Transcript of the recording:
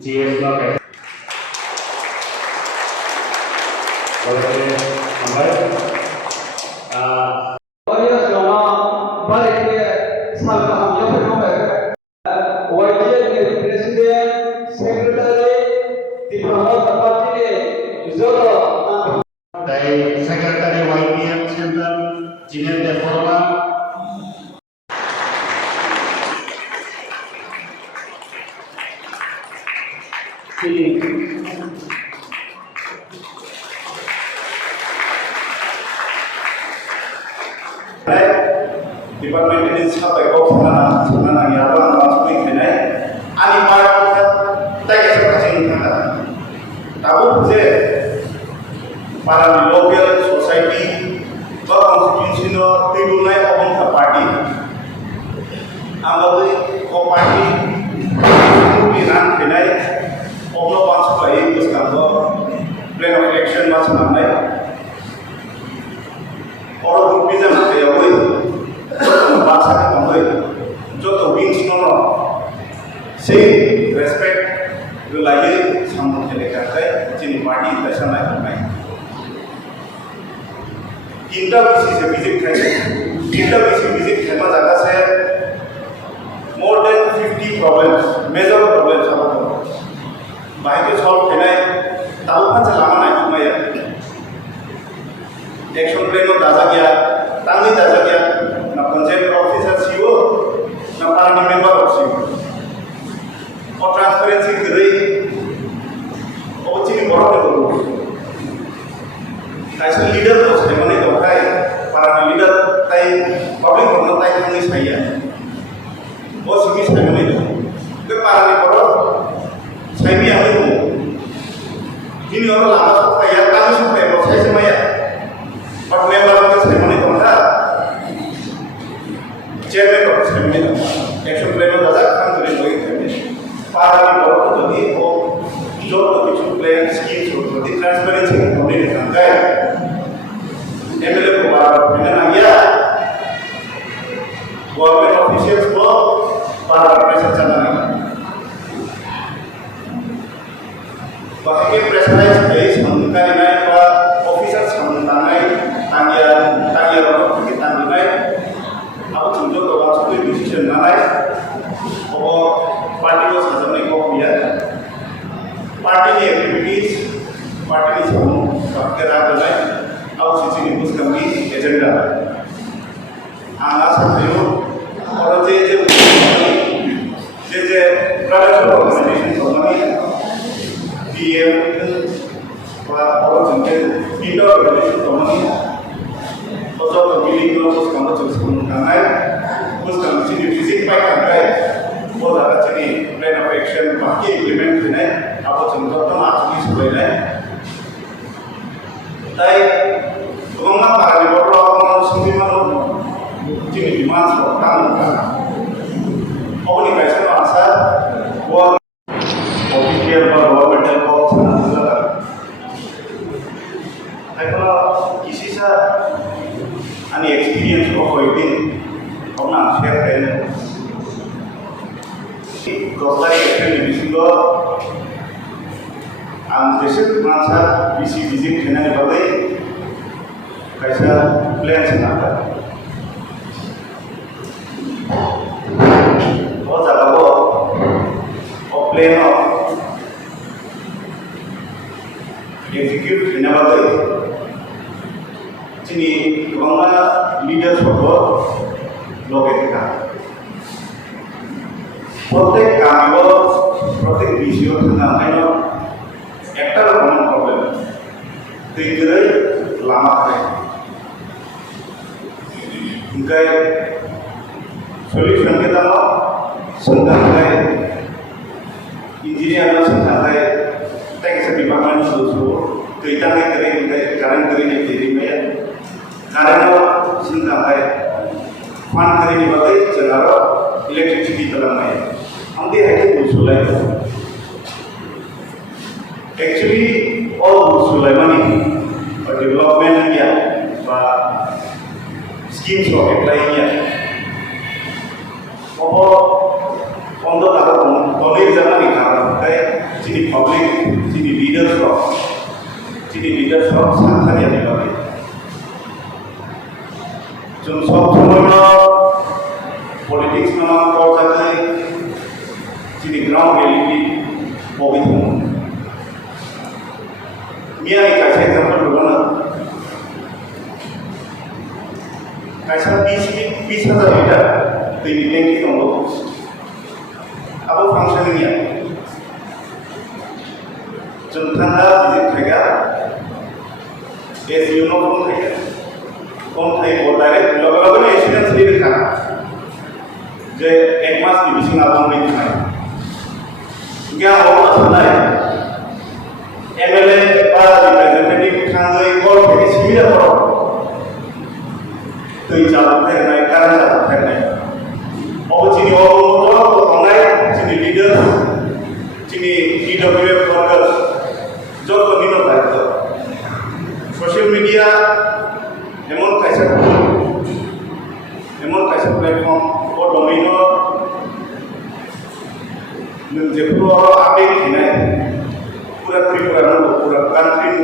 GS block है Secretary YPM Center, Junior Deforma. Department ini sampai kau sana yang apa langsung ini, ani para kita tak kesempatan kita. Tahu je para local society, constitutional tribunal of the party. Ambil kau party di ranah ini, orang masuk lagi ke sekarang plan of election masuk nanti. Orang bisa nanti ya boy. Bahasa kita boleh, jodoh wings nono, si respect lagi sama mereka kan, jadi party itu sama macam. Kita bisa visit sama jaga saya more than 50 problems, major problems apa tu, baik itu solve kena, tahu kan selama naik cuma ya, action plan itu dah saja, tanggung dah saja. Na panchayat officer CO ना party member of CO और transparency करे और चीनी बड़ा करो ऐसे leader तो उसने मने तो है पार्टी लीडर ताई पब्लिक बंदा ताई नहीं सही है वो सिमी सही मने तो पार्टी बड़ा सही भी हमें तो ini orang lama suka ya kami suka ya saya sama ya और मेंबर ऑफ सही मने तो है chairman of the committee, action plan of the country committee. Parliament board to the job which plan schemes for the transparency of the country. MLA for Pinanaya, government officials for Parliament channel. Bahkan presiden sebagai sementara officer sementara tanya orang kita tanya aku contoh kalau satu decision nalai, और parti को सजाने को किया, parti ने activities, parti ने सब केरार बनाए, अब सिसी ने कुछ कमी एजेंडा, आना सकते हो, और जे प्राइवेट ऑर्गेनाइजेशन सोचना है, PM और जिनके इंडोर ऑर्गेनाइजेशन सोचना है तो बिलिंग को उस काम को करना है उस काम से विजिट पाई करना है वो ज़्यादा चीनी प्लान ऑफ एक्शन बाकी इम्प्लीमेंट करना है आपको चंद्र तो मार्च सुबह है ताई तुमना पारने बोलो अपना सुबह मानो चीनी डिमांड्स को काम करना अपनी पैसे में आशा वो ऑफिशियल और गवर्नमेंटल को सुना है किसी से ani experience of working अपना share करने grocery action division को जैसे मानसा BC visit करने के बाद कैसा plan चलाता बहुत ज़्यादा वो और plan execute करने वाले ini orang leader sobo logika. Protek kami protek visio tentang ini ekor orang problem. Tiga lama kaya. Kaya solution kita mau sentang kaya engineer sentang kaya teknik department susu kita ni kering jalan kering ni diri maya. Karena sehingga saya fan kali ini bagai cenara electricity terlambat. Nanti hari usul lagi. Actually all usul lagi ni develop Teams of applying on the only example jadi public jadi leaders of Santari yang dipakai. Jom sob semuanya politics nama kau jadi ground reality bobit home. Mia ini kasih example dulu na. Kasih bisa saja ini lagi tunggu. Apa functionnya? Contohnya visit kerja, as you know pun kerja direct, lalu insurance di dekat, jadi ekmas di bising abang di dekat. Yang orang sebenarnya, MLA para representative kangai kol pergi sini dah orang, tu jalan ternaik, karena jalan ternaik. Oh, sini orang orang sini leader, sini DWF workers, job communal factor. Social media, emon kaisa platform, or domino, menjadi orang abis ini, pura country